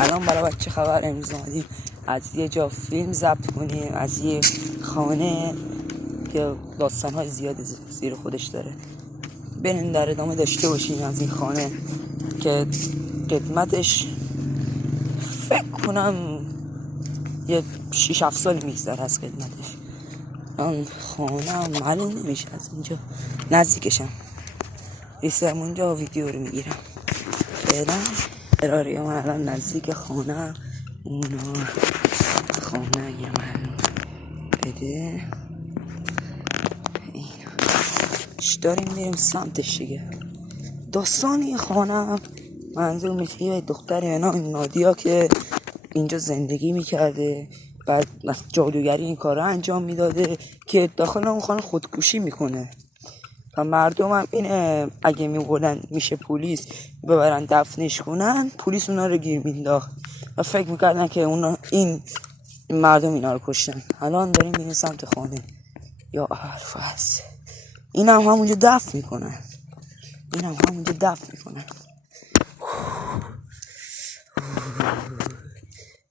الان برای بچه خبر امروز آمدیم از یه جا فیلم ضبط کنیم، از یه خانه که داستان‌های زیاد زیر خودش داره. بریم در ادامه داشته باشیم از این خانه که قدمتش فکر کنم یه 6-7 سال میگذره از قدمتش. اون خانه هم معلوم نمیشه از اینجا نزدیکشم. ایستم اونجا ویدیو رو میگیرم. فعلا قراری من الان نزدیک خانه اونا. خانه یه معلوم بده داریم میریم سمتش دیگه. داستان این خانه منظور میشه یه دختری به نام نادیا که اینجا زندگی میکرده، بعد جادوگری این کار رو انجام میداده که داخل اون خانه خودکشی میکنه و مردم هم اینه اگه میبودن میشه پلیس ببرن دفنش کنن، پلیس اونا رو گیر مینداخت و فکر میکردن که اونا این مردم اینا رو کشتن. الان داریم میریم سمت خانه. یا عرفت این هم همونجا دفن میکنن.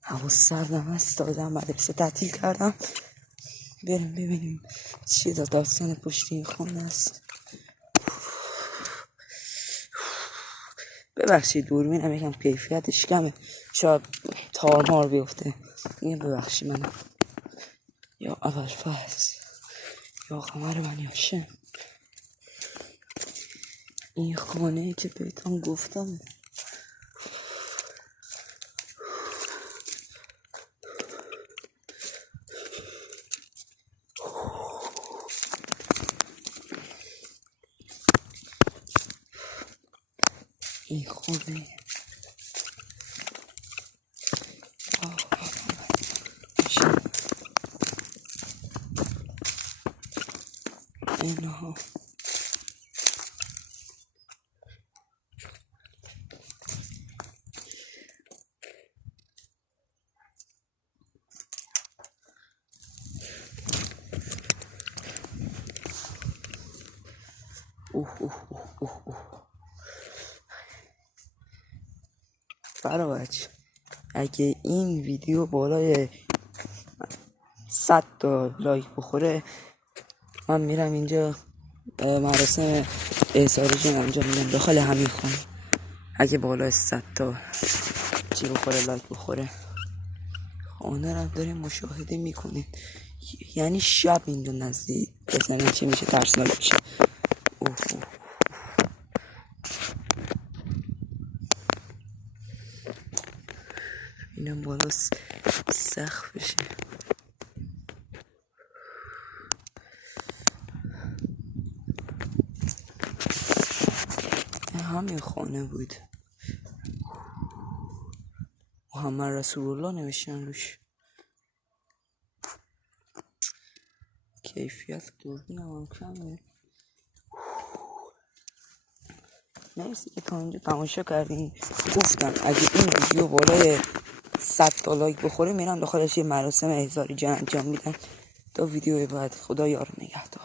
هوا سردم هست، دادم مدرسه تعطیل کردم. بریم ببینیم چیه داستان پشت این خانه است. ببخشید دوربینم یکم کیفیتش کمه، شاید تارمار بیفته. این ببخشید منم. یا ابوالفضل یا قمر بنی هاشم، این خانه که بهتون گفتم این خانه اینها برای بچه اگه این ویدیو بالای 100 تا لایک بخوره من میرم اینجا مراسم احضار جن انجام میدم داخل همین خانه. اگه بالای 100 تا چی بخوره، لایک بخوره. خانه رو داریم مشاهده میکنید، یعنی شب اینجا نزدیک بزنین چی میشه، ترسناک میشه. اینم بالا سقفشه. همین خانه بود. محمد رسول الله نوشتن روش. کیفیت دوربینم هم کمه. مرسی که تا اینجا تماشا کردین. گفتم اگه این ویدیو بالای 100 تا لایک بخوره میرم داخلش یه مراسم احضار جن انجام میدم. تا ویدیو بعد خدا یار نگهدار.